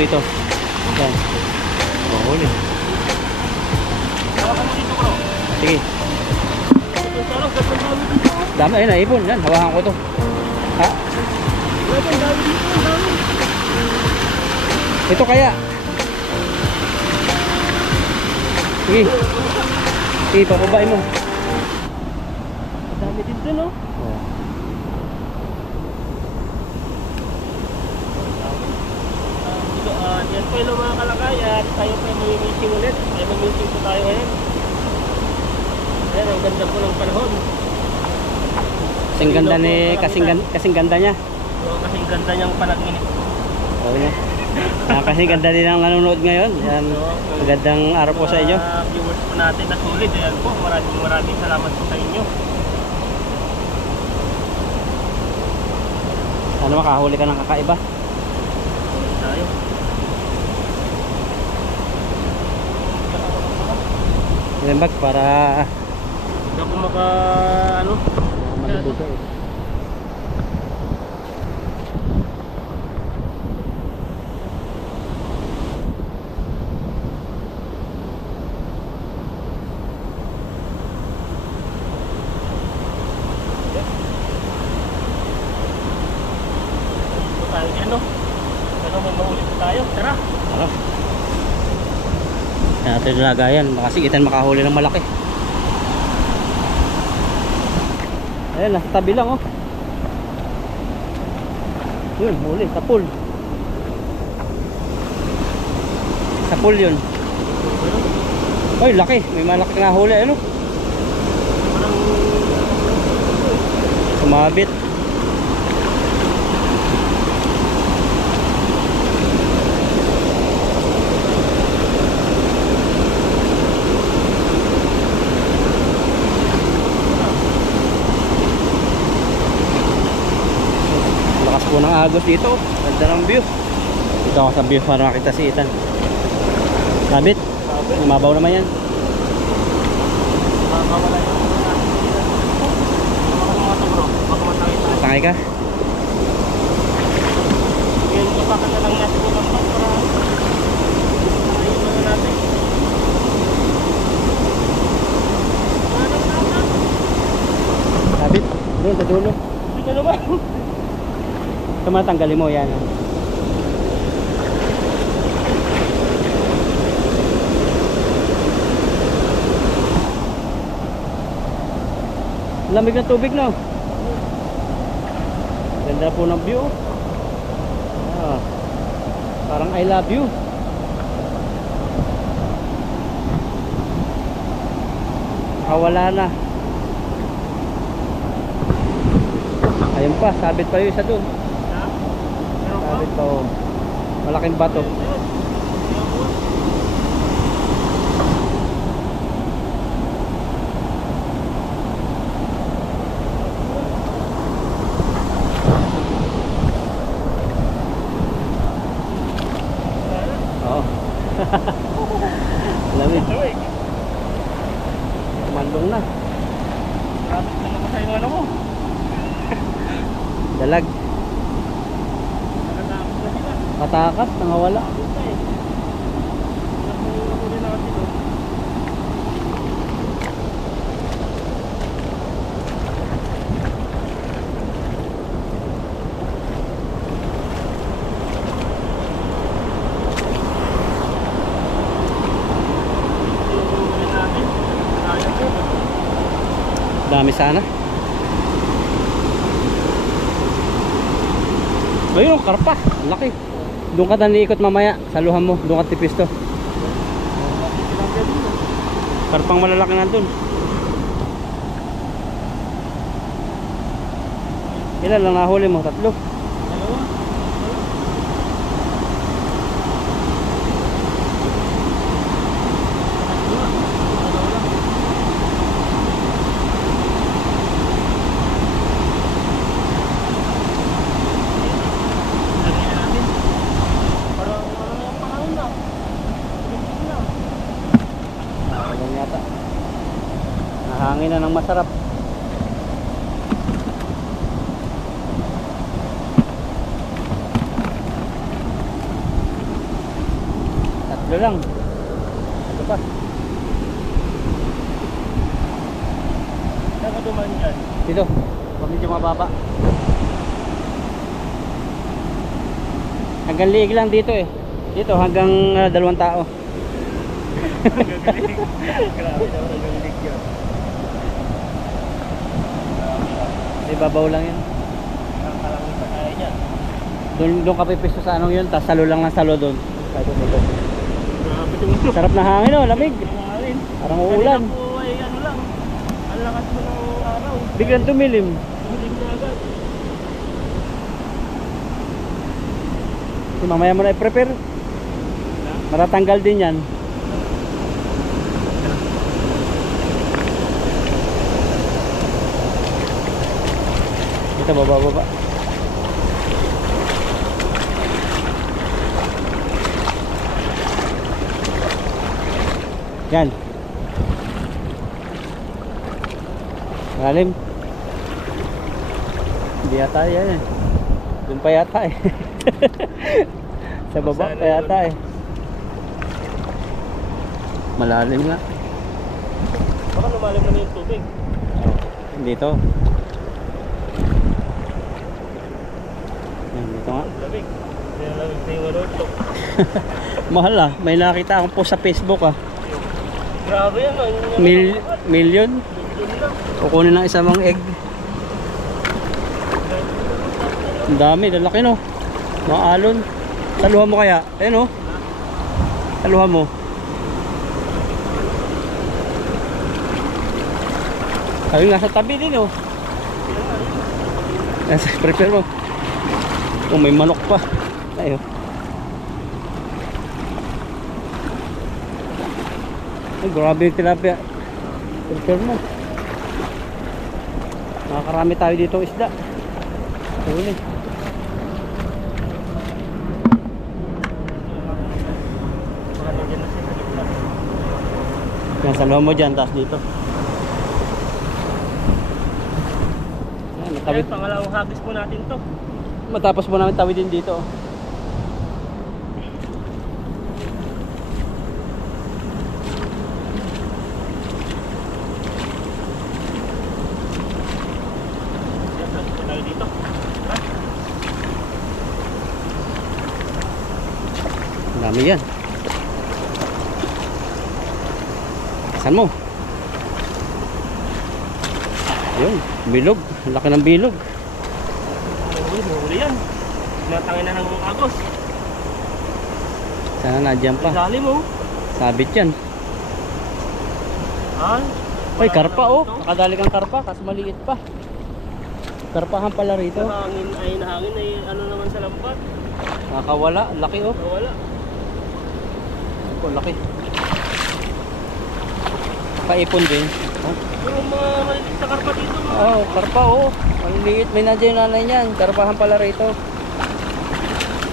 dito. Yan. Huli. Sige. Dami, ayun, naipon. Yan, hawakan ko to. Ha? Ito kaya. Sige. Sige, papabain mo. Dami din dun, oh. Yan po yung mga kalakay at tayo po may-meeting ulit. May meeting po tayo ngayon. Ayan, ang ganda po ng panahon. Kasing ganda ni, kasing ganda niya. So, kasing ganda niyang panaginip. Sabi niya. Kasing ganda din ang nanonood ngayon. Yan. Magandang araw po sa inyo. Viewers po natin na solid. Ayan po, maraming salamat po sa inyo. Ano, makahuli ka ng kakaiba? Tayo. Yan bag para Hindi ako malibog ka eh. Tayo dyan, no? Pero may mahuli po tayo. Tara. Tara. Yan natin nilagayan. Makasigitan makahuli ng malaki. Ayan, nasa tabi lang, oh. Yun, huli, sa pool. Sa pool yun. Ay, laki. May malaki na huli, ano? Sumabit. Lakas po ng agos dito. Ganda ng view. Dito ako sa view para makita si Ethan. Sabit. Mabaw naman yan. Makakawala yun. Tangay ka? Ngayon, ipakan na lang natin yung lampas para ayun na natin. Sabit. Doon, sa dulo. Dito naman. Tumatanggalin mo yan. Lamig ng tubig, no? Ganda po ng view. Ah, parang I love you. Wala na. Ayun pa, sabit pa yung isa doon. Sabit pa, oh. Malaking bato. Oo. Lamig. Mandong na. Rapit na naman sa'yo ano mo. Dalag. Nakatakot na sila. Patakas, nangawala. Dami sana. Ayun, karpa. Laki. Doon ka na niikot mamaya. Saluhan mo. Doon ka tipisto. Karpang malalaki nandun. Ilan lang nahuli mo? 3? Hangin na ng masarap. Ito lang. Ito pa. Saan ka dumaan dyan? Dito. Medyo mababa. Hanggang liig lang dito eh. Dito hanggang 2 tao. Gagaling. Grabe naman ang gagaling yun. May babaw lang yun. Nakakalangin pa tayo dyan. Doon ka pipisto sa anong yun. Tapos salo lang ng salo doon. Grabe ito. Sarap na hangin oh. Lamig. Hangin. Parang uulan. Kanina po ay ano lang. Ang lakas mo ng araw. Biglang tumilim. Huling na agad. Mamaya mo na i-prepare. Matatanggal din yan. Ito baba. Yan. Malalim. Hindi yata yan eh. Doon pa yata eh. Sa baba pa yata eh. Malalim nga. Baka lumalim na yung tubig. Dito. Yan, dito nga. Lamig. Kaya lamig na yung ano ito. Mahal ah. May nakita akong post sa Facebook ah. Grabe yan. Million. Yun lang. Kukunin ng isang egg. Ang dami. Lalaki no. Mga alon. Taluhan mo kaya? Ayan o. Taluhan mo. Sabi nga sa tabi din o. Prepare mo. Oh, may manok pa. Ayo. Ay, grabe yung tilapia. Prepare mo. Nakakarami tayo dito isda. Huli. Yan, saluhan mo dyan, taas dito. Yan, Yan, pangalawang hagis po natin to. matapos mo namin tawid din dito. Ang dami yan. Saan mo? Ayun, bilog. Ang laki ng bilog. Huli yan. Natangin na ng agos. Sana nandiyan pa. Lalim mo. Sabit yan. Ay, karpa oh. Nakadali kang karpa kasi maliit pa. Karpahan pala rito. Nahangin ay ano naman sa lambat. Nakawala. Laki oh. Wala. Oh, laki. Paipon din. Oh. Yung mga maliliit na karpa dito. Oh, karpa oh. Maliliit. May nandiyan yung nanay niyan. Karpahan pala rito.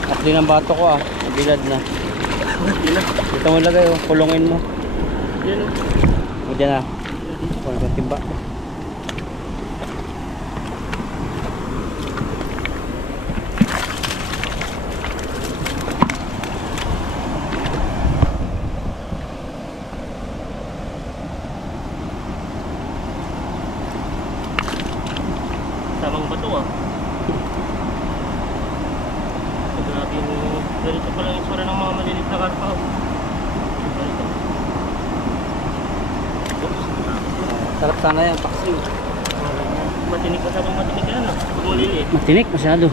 At din ang bato ko ah. Bilad na. Dito mo lagay oh. Kulungin mo. Yan oh. O dyan ah. Kunin ko timba. Tamang bato ah. So, grabe yung ganito pala yung itsura ng mga maliliit na karpa oh. Sarap sana yan. Paksiw. Matinik pa sabang matinik yan ah. Pag maliliit. Matinik masyado.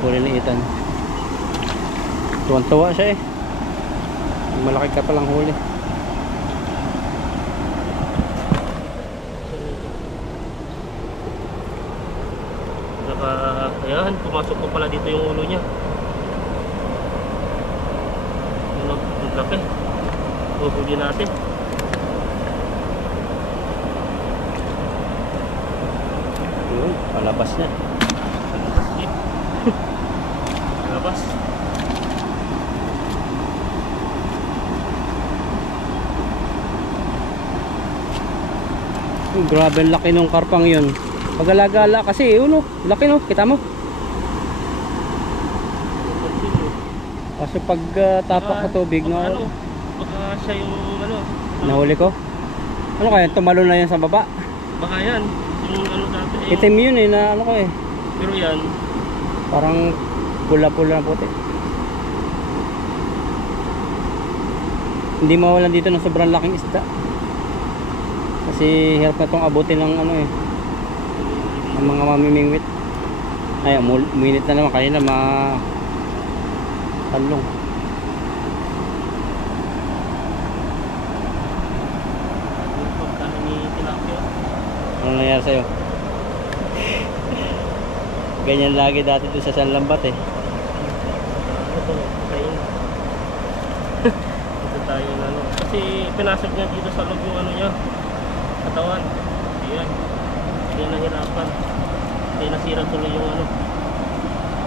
Huli ni Ethan. Tuwan-tuwa siya eh. Malaki ka palang huli. Saka, ayan, pumasok po pala dito yung ulo niya. Yung laki. Huhuli natin. Yun, palabas niya. Labas. Grabe ang laki ng karpang yun. Pag-alagala kasi yun oh. Laki no, kita mo. Kasi pag tapak sa tubig, no, Ano, baka siya yung ano. nahuli ko. Ano kaya, tumalo na yan sa baba. Baka yan, yung ano dati eh. Itim yun eh, na ano ko eh. Pero yan, Parang pula-pula na puti. Hindi mawalan dito ng sobrang laking isda. Kasi hirap na itong abutin ng ano eh, ng mga mamimingwit. Ay, uminit na naman kanina, talong. yung pagkano ni tilapia. Ano nangyari sa'yo? Ganyan lagi dati doon sa San Lambat eh. Ito, kain. Ito tayo na ano. Kasi pinasok niya dito sa loob yung ano niya, katawan. Ayan. Hindi nahirapan. Hindi nasira tuloy yung ano.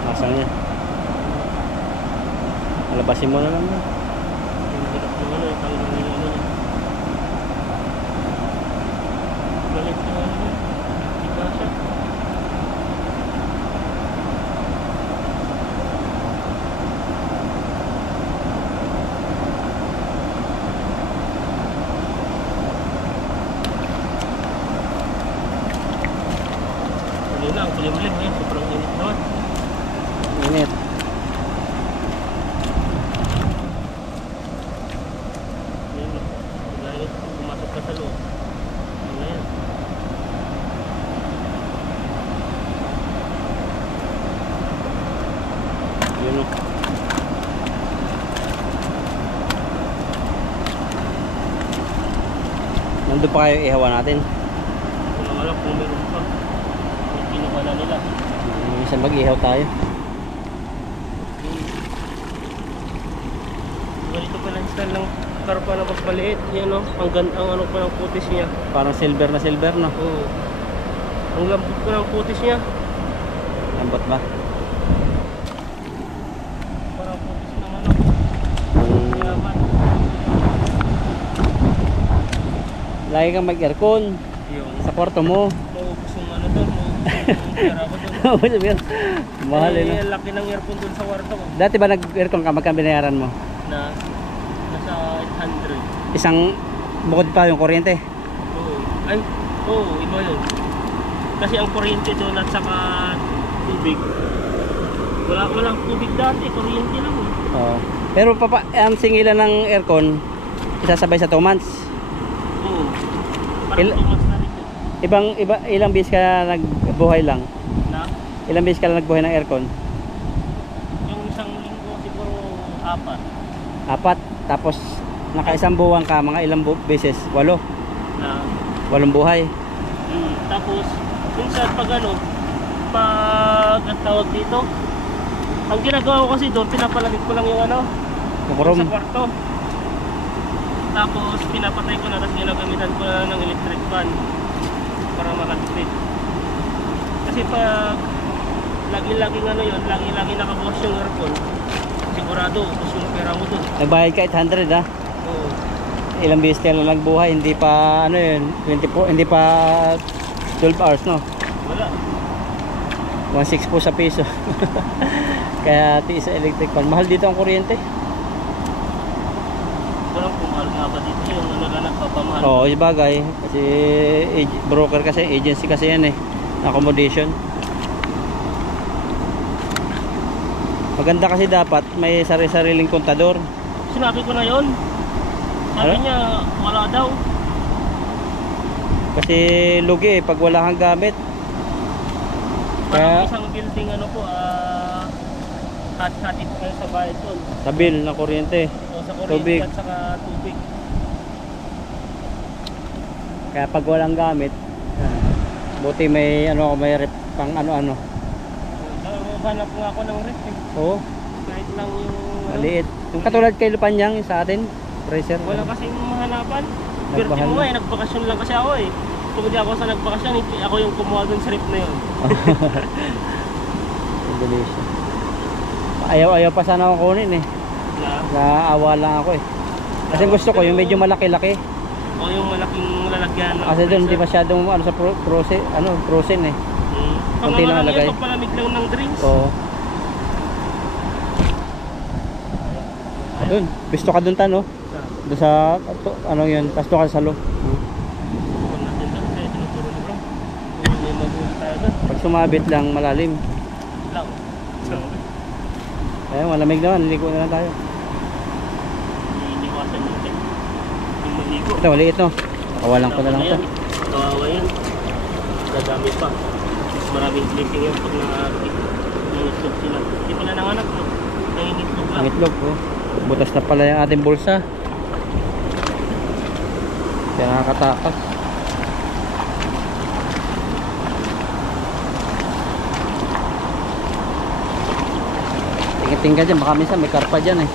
Nasaan niya? Alabasin mo na lang yun. Yung hirap yung ano, yung tanggal yung ano niya. Galit yung ano niya. Hindi ka siya. Huli lang, huli-huli. Sobrang init naman. Init. Ayun na. Dahil pumasok ka sa loob. Ayun na yan. Yun o. Nandun pa kayo ihawa natin. Wala wala kung meron pa. May kinuha na nila. Minsan mag-ihaw tayo. Ganito pala yung style ng karpa na mas maliit. Yan o. Ang ano pa ng kutis niya. Parang silver na silver no. Oo. Ang lambot pa ng kutis niya. Lambot ba? Parang kutis ng ano. Yaman. Lagi kang mag-aircon Yung sa kwarto mo. maubos yung ano doon. Maubos yung pera ko doon. Mahal eh no. Laki ng aircon doon sa kwarto ko. Dati ba nag-aircon ka? Magkano binayaran mo? Na nasa 800. Isang bukod pa yung kuryente. Oo. Ay, oo, iba yun. Kasi ang kuryente doon at saka tubig. Walang tubig dati, kuryente lang. Oo. Pero ang singilan ng aircon isasabay sa 2 months. Oo. Parang tumas na rin yun. Ilang beses ka nagbuhay lang? Na, Ilang beses ka lang nagbuhay ng aircon? yung isang linggo siguro 4. 4. Tapos nakaisang buwan ka, mga ilang beses? 8. Na, 8 buhay. tapos, minsan pag ano, pag ang tawag dito, ang ginagawa ko kasi doon, pinapalamig ko lang yung ano, Kukurom. sa kwarto. Tapos pinapatay ko na, tapos ginagamitan ko na ng electric fan para makatipid. Kasi pag lagi-laging ano yun, lagi-lagi nakabukas yung aircon, sigurado ubos yung pera mo doon. Nagbayad ka 800 ha? Oo. Ilang beses ka lang nagbuhay, hindi pa ano yun, 24, hindi pa 12 hours no? Wala. 1.6 po sa piso. Kaya tiis sa electric fan. Mahal dito ang kuryente. Walang kumahal nga ba dito yung ano na nagpapamahal. Oo, bagay. Kasi broker kasi, agency kasi yan eh. Accommodation. Maganda kasi dapat may sari-sariling kontador. Sinabi ko na yon. Sabi Ano? niya, wala daw. Kasi lugi eh, pag wala kang gamit. Parang Kaya isang building ano po, hat-hatit kayo sa bayad doon. sa bill ng kuryente. O sa kuryente Tubig. at saka tubig. Kaya pag walang gamit, buti may ano, may rep pang ano-ano. Hanap nga ako ng ref eh. Oo, Kahit lang yung ano, maliit. Yung katulad kay Lupanyang yung sa atin, freezer. wala kasing mahanapan. Birthday Nagbahal mo na. eh, nagbakasyon lang kasi ako eh. Kung di ako sa nagbakasyon, ako yung kumuha dun sa ref na yun. Indonesia. Ayaw pa sana ako kunin eh. Na, Naawa lang ako eh. Kasi gusto ko yung medyo malaki-laki. o yung malaking lalagyan. ng Kasi doon hindi freezer. masyadong ano sa frozen eh. Pang konti ano na lang nalagay. yan, pagpalamig lang ng drinks. Oo. Doon, pisto ka doon tan, no? Doon sa, ano yun, pasto ka sa salo. Kung natin lang tayo, tinuturo ni bro. Kung may magulit tayo doon. Pag sumabit lang, malalim. Lang. So, Ayun, malamig naman, ligo na lang tayo. iniwasan natin. Yung maligo. Ito, maliit, no? Kawalan ko na lang ito. Kawawa yan. Dadami pa. Mas maraming clipping yan pag nangitlog sila. Hindi pala nanganak, no? Nangingitlog lang. Ang itlog, oh. Butas na pala yung ating bulsa. Kaya nakakatakot. Tingin-tingin ka dyan, baka minsan may karpa dyan eh.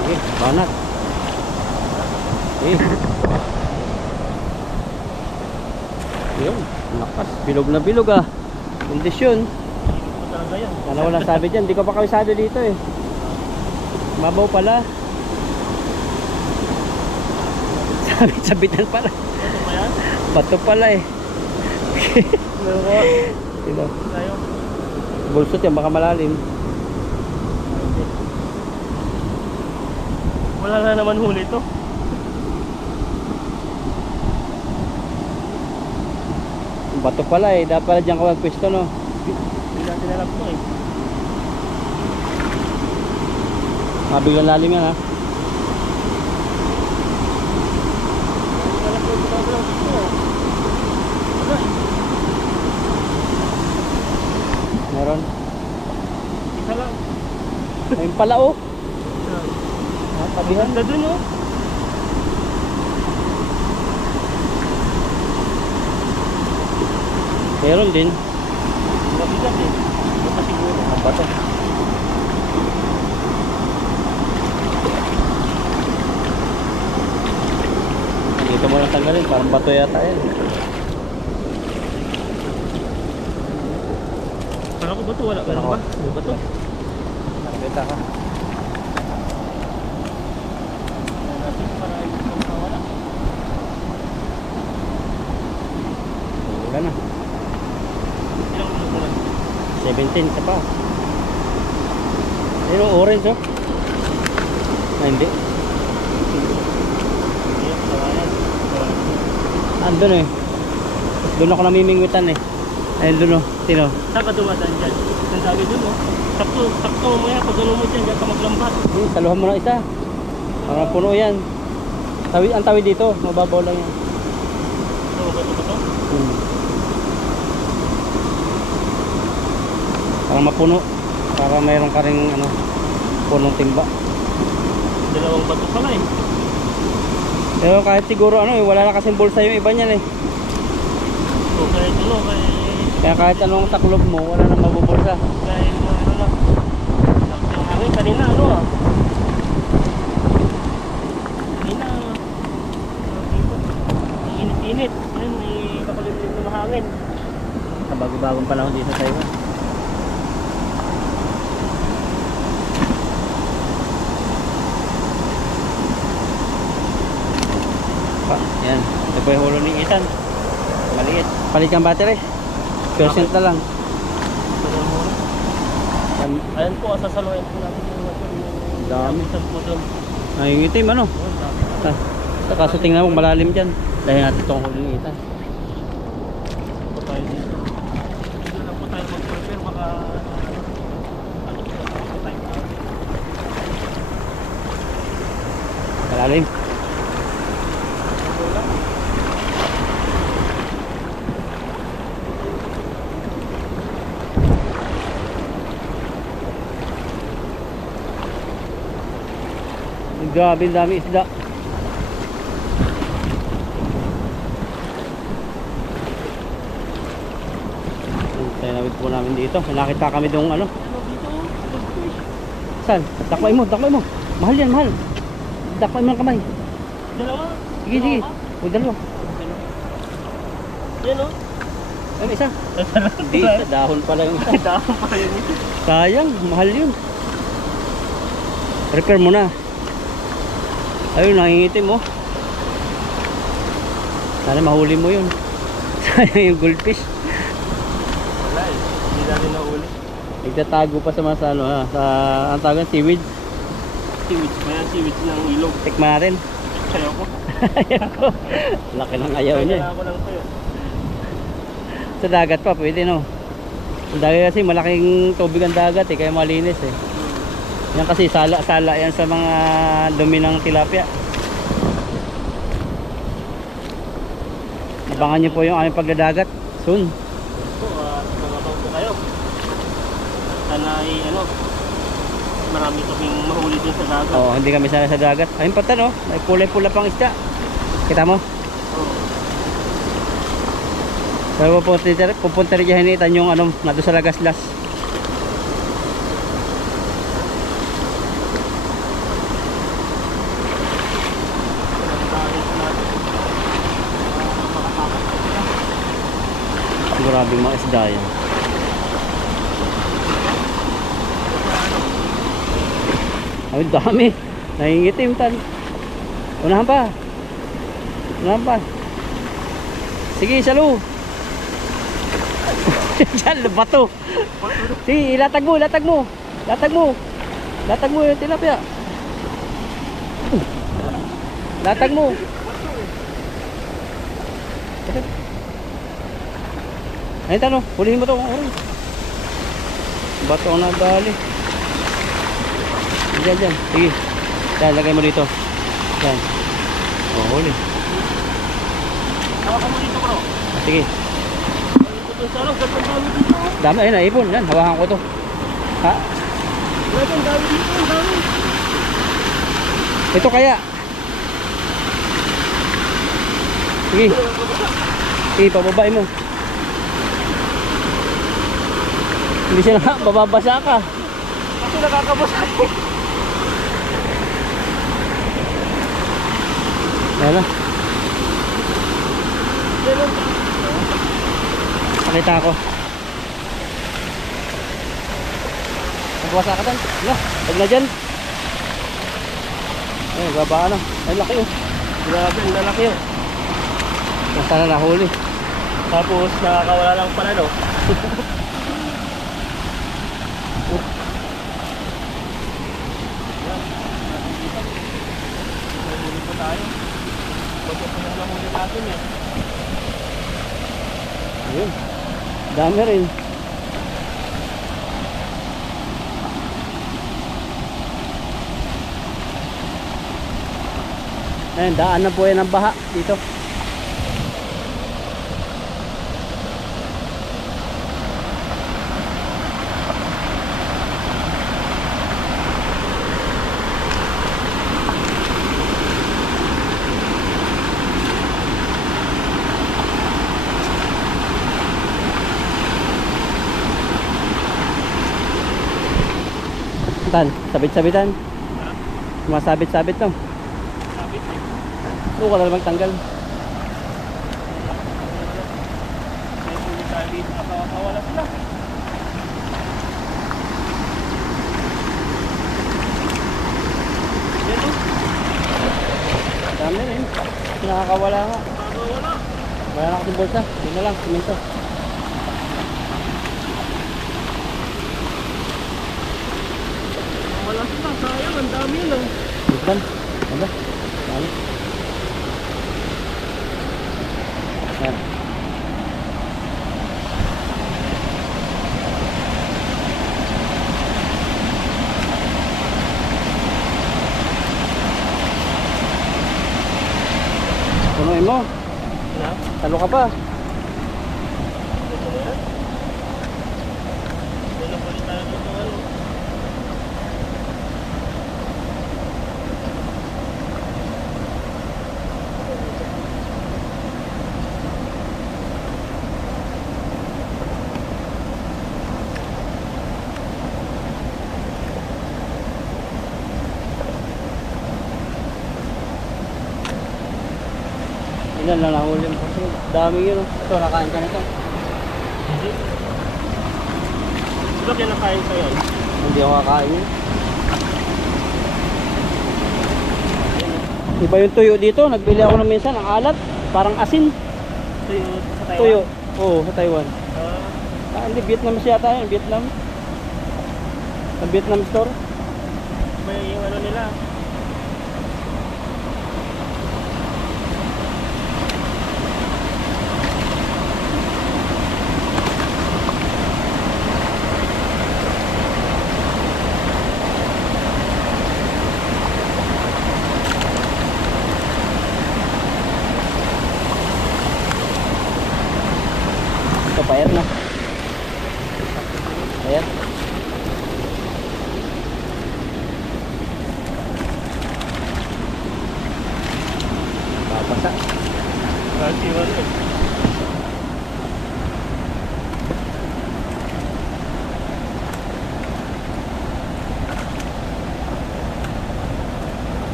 Sige, banat. Eh. Yun, lakas. Bilog na bilog ah. Kondisyon. Ito talaga yan. Sana walang sabi dyan. Hindi ko pa kabisado dito eh. Mabaw pala. Sabit-sabitan pala. Ito ba yan? Bato pala eh. Meron ko. Diba? Tayo. Bulsot yan, baka malalim. Wala na naman huli ito. Bato pala eh. Dapat pala dyan ka magpwesto, no? Hindi natin alam ito eh. Mabiglang lalim yan ha. Hindi alam ko ito lang dito. Wala eh. Meron. Isa lang. Ayun pala oh. Tabihan. Ganda dun oh. Meron din. Mabigat eh. Ito pa siguro. Ang bato. Dito mo lang tanggalin. Parang bato yata yan. Parang ko ba ito? Wala. Wala ba? Ano ba ito? Nakita ka. Natin para ito mawala. Wala na. Ilang ulo na? 17 ka pa. Ayun oh, orange oh. Ah, hindi. Ayan, kawalan. Andun eh. Doon ako namimingwitan eh. Ayun doon oh. Sino? Saan ka dumadaan dyan? Ang dami dun oh. Sakto mamaya pag gano'n mo dyan, dyan ka maglambat. Saluhan mo na isa. Parang puno yan. Tawid, ang tawid dito. Mababaw lang yan. Ito, bato ba ito? Parang mapuno. Para mayroon ka ring ano, punong timba. Dalawang bato pala eh. Pero kahit siguro ano eh, wala na kasing bulsa yung iba niyan eh. So kahit ano, Kaya kahit anong taklob mo, wala nang mabubulsa. kahit ano lang. Ang hangin kanina ano ah. Kanina, ang init-init. Ayun, may kapalimlim na mahangin. Sa bago-bagong panahon dito sa iba. Yan, ito po yung hulo ni Ethan. Maliit. Palit kang battery. Percent na lang. Yan. Ayan po, sasaluhin po natin yung motor. Dami. Yung po doon. Ay, yung itim ano? Oh, dami. Kaso tingnan mo malalim dyan. Dahil natin itong hulo ni Ethan. Po tayo dito. Dito na po tayo mag-prepare. Baka po tayo Malalim. Grabe, dami isda. Tinawid po namin dito. Nakita kami doon ano. Saan? Dakway mo, dakway mo. Mahal yan, mahal. Dakway mo ang kamay. Dalawa? Sige, sige. Huwag dalawa. Yan o. Ano isa? Hindi, dahon pala yung isa. Dahon pa yun. Sayang, mahal yun. Repair mo na. Ayun, nangingitim mo. Sana mahuli mo yun. Sayang yung goldfish. Wala eh. Hindi natin nahuli. Nagtatago pa sa mga sa ano ha. Sa ang tawag ng seaweed. Seaweeds pa yan. Seaweeds ng ilog. Tikman natin. Ayaw ko. Ayaw ko. Laki ng ayaw niya. Kaya ako lang sa'yo. Sa dagat pa pwede no. Sa dagat kasi malaking tubig ang dagat eh. Kaya malinis eh. Yan kasi sala-sala yan sa mga dumi ng tilapia. Abangan nyo po yung aming pagdadagat soon. So, nangabang po kayo. Sana ay ano, marami kaming mahuli din sa dagat. Oo, hindi kami sana sa dagat. Ayun pa no, may kulay-pula pang isda. Kita mo? Oo. Pero pupunta rin dyan hinitan yung ano, nado sa Lagaslas. Grabe mga isda yan. Ay, dami. Nangingitim tan. Unahan pa. Unahan pa. Sige, salo. Diyan, bato. Sige, ilatag mo, ilatag mo. Latag mo. Latag mo yung tilapia. Latag mo. Ayun tano, hulihin mo ito. Bato ang nadali. Diyan, diyan. Sige. Yan, lagay mo dito. Yan. O, huli. Hawakan mo dito, bro. Sige. Ito sa lang, ganda dami dito. Dami, ayun, naipon. Yan, hawakan ko to. Ha? Grabe, ang dami dito, ang dami. Ito kaya. Sige. Sige, pababain mo. Hindi sila bababasa ka. Kasi nakakabasa. Yan na. Nakita ako. Nagbasa ka tan. Wala, wag na dyan. Ay, babaan na. Ay, laki oh. Grabe, ang lalaki yun. Sana nahuli. Tapos nakakawala lang pala, no? Nahuli pa tayo. Bago pa yung nahuli natin eh. Ayun. Dami rin. Ayun, daan na po yan ang baha dito. Tan, sabit-sabitan. Sumasabit-sabit no. Sabit eh. Oo, wala namang tanggal. May huli tayo dito, nakakawala sila. Yan o. Dami rin. Nakakawala nga. Nakakawala. Wala na akong bulsa. Yun na lang, simento. Wala sila, sayang, ang dami yun oh. Bukan. Ano? Dami. Yan. Punuin mo. Na? Talo ka pa. Ito na yan. Wala pa rin tayo dito ano. Ilan lang nahuli mo kasi dami yun. Ito, nakain ka nito. Sino kinakain ko yun? Hindi ako kakain yun. Iba yung tuyo dito. Nagbili ako ng minsan. Ang alat. Parang asin. Tuyo sa Taiwan. Tuyo. Oo, sa Taiwan. Ah, Hindi, Vietnam siya yata yun. Vietnam. Sa Vietnam store. iba yung ano nila. Ito, payat na. Payat. Babasa. Kasi ano eh.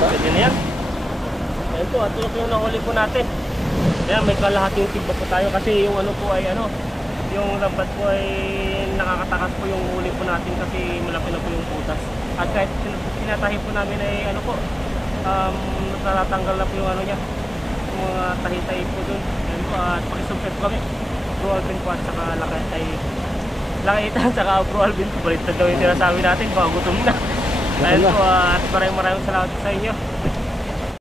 Pwede na yan. Ayan po, at ito yung nahuli po natin. Ayan, may kalahating tiba po tayo kasi yung ano po ay ano, yung lambat po ay nakakatakas po yung huli po natin kasi malaki na po yung putas. At kahit tinatahi po namin ay ano po, natatanggal na po yung ano niya, yung mga tahi-tahi po dun. Ayan po, at pakisumpet po kami. Bro Alvin po at saka Lakaitan, saka Bro Alvin po. Baliktad daw yung sinasabi natin, baka gutom na. Ayun po, at maraming salamat sa inyo.